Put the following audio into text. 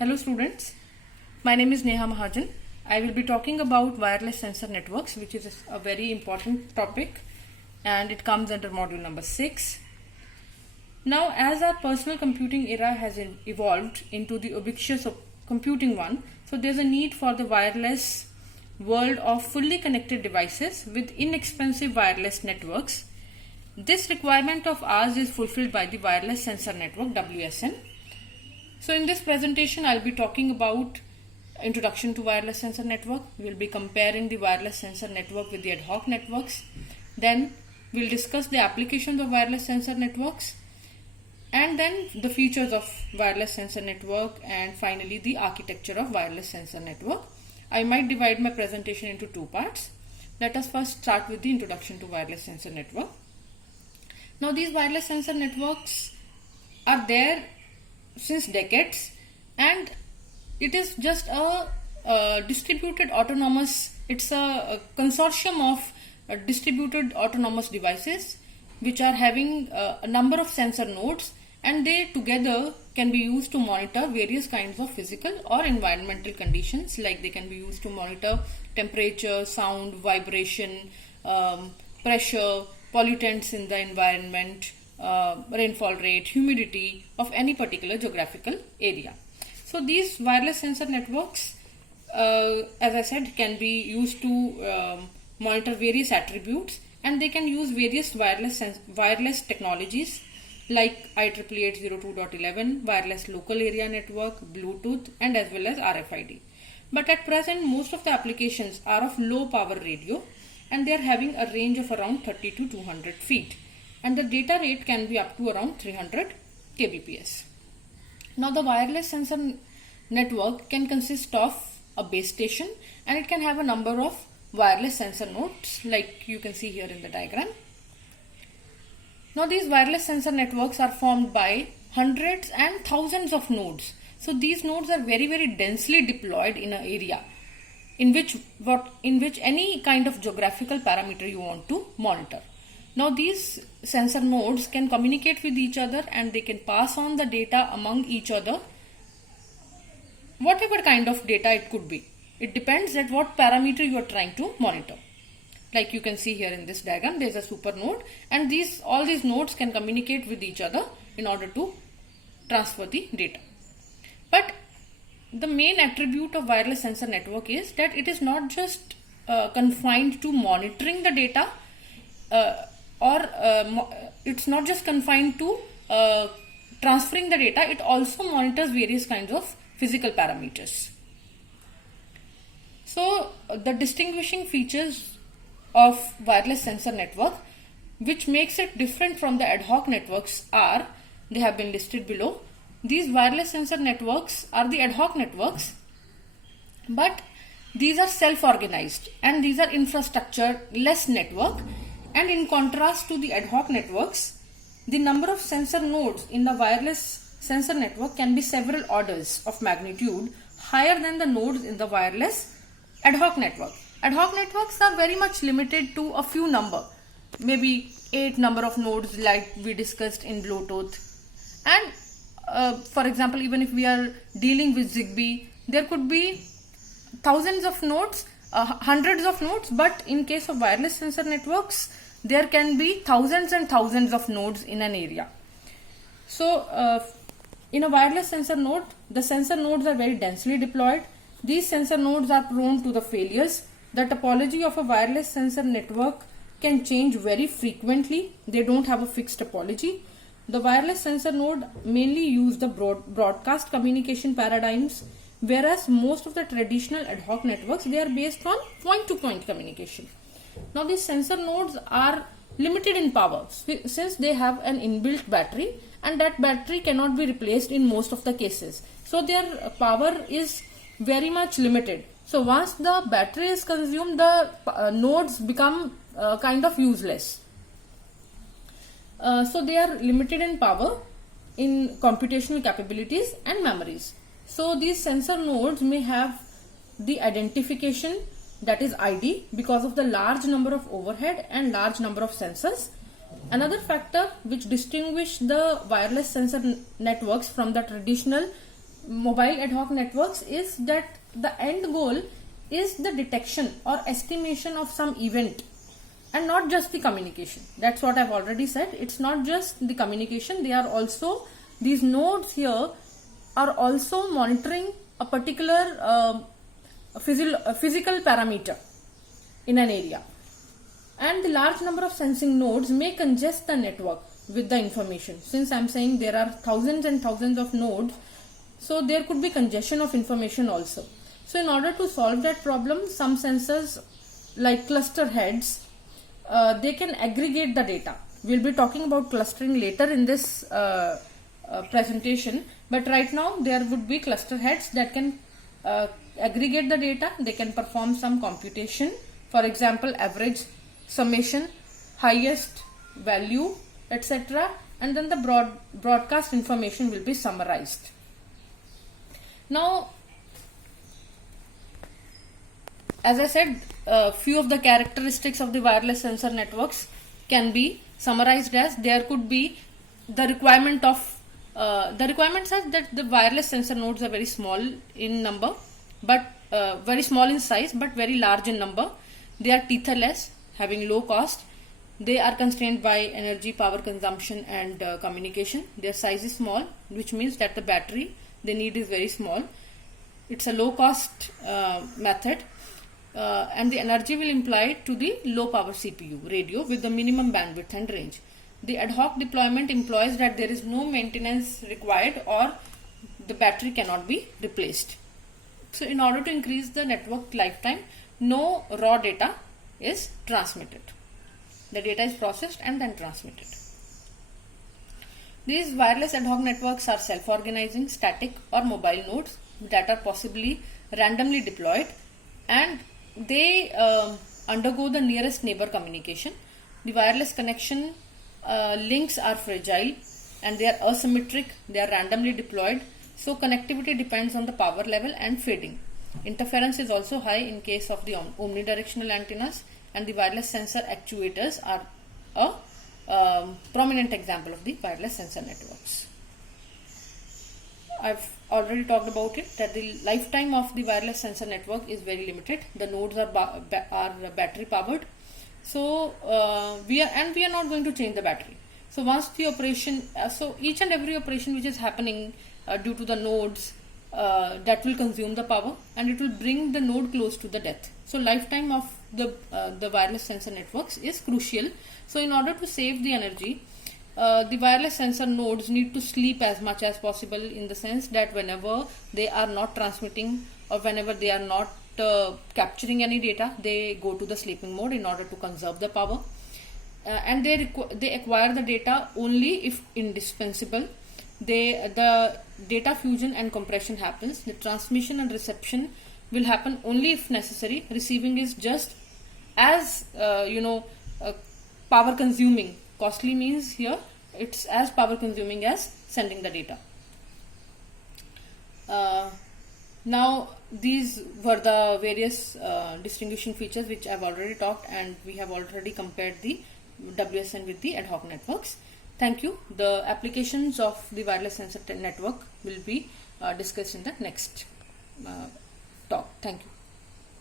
Hello students, my name is Neha Mahajan. I will be talking about wireless sensor networks, which is a very important topic, and it comes under module number 6. Now, as our personal computing era has evolved into the ubiquitous computing one, so there's a need for the wireless world of fully connected devices with inexpensive wireless networks. This requirement of ours is fulfilled by the wireless sensor network WSN. So in this presentation, I'll be talking about introduction to wireless sensor network. We'll be comparing the wireless sensor network with the ad hoc networks. Then we'll discuss the applications of wireless sensor networks, and then the features of wireless sensor network, and finally the architecture of wireless sensor network. I might divide my presentation into two parts. Let us first start with the introduction to wireless sensor network. Now these wireless sensor networks are there since decades, and it is just a distributed autonomous, it's a consortium of distributed autonomous devices which are having a number of sensor nodes, and they together can be used to monitor various kinds of physical or environmental conditions. Like they can be used to monitor temperature, sound, vibration, pressure, pollutants in the environment, rainfall rate, humidity of any particular geographical area. So these wireless sensor networks, as I said, can be used to monitor various attributes, and they can use various wireless technologies like IEEE 802.11, wireless local area network, Bluetooth, and as well as RFID. But at present, most of the applications are of low power radio, and they are having a range of around 30 to 200 feet. And the data rate can be up to around 300 kbps. Now the wireless sensor network can consist of a base station, and it can have a number of wireless sensor nodes like you can see here in the diagram. Now these wireless sensor networks are formed by hundreds and thousands of nodes. So these nodes are very densely deployed in an area in which any kind of geographical parameter you want to monitor. Now these sensor nodes can communicate with each other, and they can pass on the data among each other, whatever kind of data it could be. It depends at what parameter you are trying to monitor. Like you can see here in this diagram, there is a super node, and all these nodes can communicate with each other in order to transfer the data. But the main attribute of wireless sensor network is that it is not just confined to monitoring the data, it's not just confined to transferring the data, it also monitors various kinds of physical parameters. So the distinguishing features of wireless sensor network which makes it different from the ad hoc networks are, they have been listed below. These wireless sensor networks are the ad hoc networks, but these are self-organized, and these are infrastructure-less network. And in contrast to the ad hoc networks, the number of sensor nodes in the wireless sensor network can be several orders of magnitude higher than the nodes in the wireless ad hoc network. Ad hoc networks are very much limited to a few number, maybe 8 number of nodes like we discussed in Bluetooth. And for example, even if we are dealing with Zigbee, there could be thousands of nodes, hundreds of nodes, but in case of wireless sensor networks, there can be thousands and thousands of nodes in an area. So in a wireless sensor node, the sensor nodes are very densely deployed. These sensor nodes are prone to the failures. The topology of a wireless sensor network can change very frequently. They don't have a fixed topology. The wireless sensor node mainly use the broadcast communication paradigms, whereas most of the traditional ad hoc networks, they are based on point-to-point communication. Now these sensor nodes are limited in power since they have an inbuilt battery, and that battery cannot be replaced in most of the cases. So their power is very much limited. So once the battery is consumed, the nodes become kind of useless. So they are limited in power, in computational capabilities and memories. So these sensor nodes may have the identification, that is ID, because of the large number of overhead and large number of sensors. Another factor which distinguish the wireless sensor networks from the traditional mobile ad hoc networks is that the end goal is the detection or estimation of some event and not just the communication. That's what I've already said. It's not just the communication. They are also, these nodes here are also monitoring a particular physical parameter in an area. And the large number of sensing nodes may congest the network with the information. Since I'm saying there are thousands and thousands of nodes, so there could be congestion of information also. So in order to solve that problem, some sensors like cluster heads, they can aggregate the data. We'll be talking about clustering later in this presentation, but right now there would be cluster heads that can aggregate the data. They can perform some computation, for example average, summation, highest value, etc., and then the broadcast information will be summarized. Now, as I said, few of the characteristics of the wireless sensor networks can be summarized as there could be the requirement of the requirement says that the wireless sensor nodes are very small in number, but very small in size but very large in number. They are tetherless, having low cost. They are constrained by energy, power consumption and communication. Their size is small, which means that the battery they need is very small. It's a low cost method, and the energy will imply to the low power CPU radio with the minimum bandwidth and range. The ad hoc deployment implies that there is no maintenance required or the battery cannot be replaced. So in order to increase the network lifetime, no raw data is transmitted. The data is processed and then transmitted. These wireless ad hoc networks are self-organizing, static or mobile nodes that are possibly randomly deployed, and they undergo the nearest neighbor communication. The wireless connection links are fragile and they are asymmetric, they are randomly deployed, so connectivity depends on the power level and fading. Interference is also high in case of the omnidirectional antennas, and the wireless sensor actuators are a prominent example of the wireless sensor networks. I've already talked about it, that the lifetime of the wireless sensor network is very limited. The nodes are battery powered. So we are not going to change the battery. So once the operation, so each and every operation which is happening due to the nodes, that will consume the power and it will bring the node close to the death. So lifetime of the wireless sensor networks is crucial. So in order to save the energy, the wireless sensor nodes need to sleep as much as possible, in the sense that whenever they are not transmitting or whenever they are not capturing any data, they go to the sleeping mode in order to conserve the power, and they acquire the data only if indispensable. The data fusion and compression happens. The transmission and reception will happen only if necessary. Receiving is just as power consuming. Costly means here it's as power consuming as sending the data. Now these were the various distinguishing features which I've already talked, and we have already compared the WSN with the ad hoc networks. Thank you. The applications of the wireless sensor network will be discussed in the next talk. Thank you.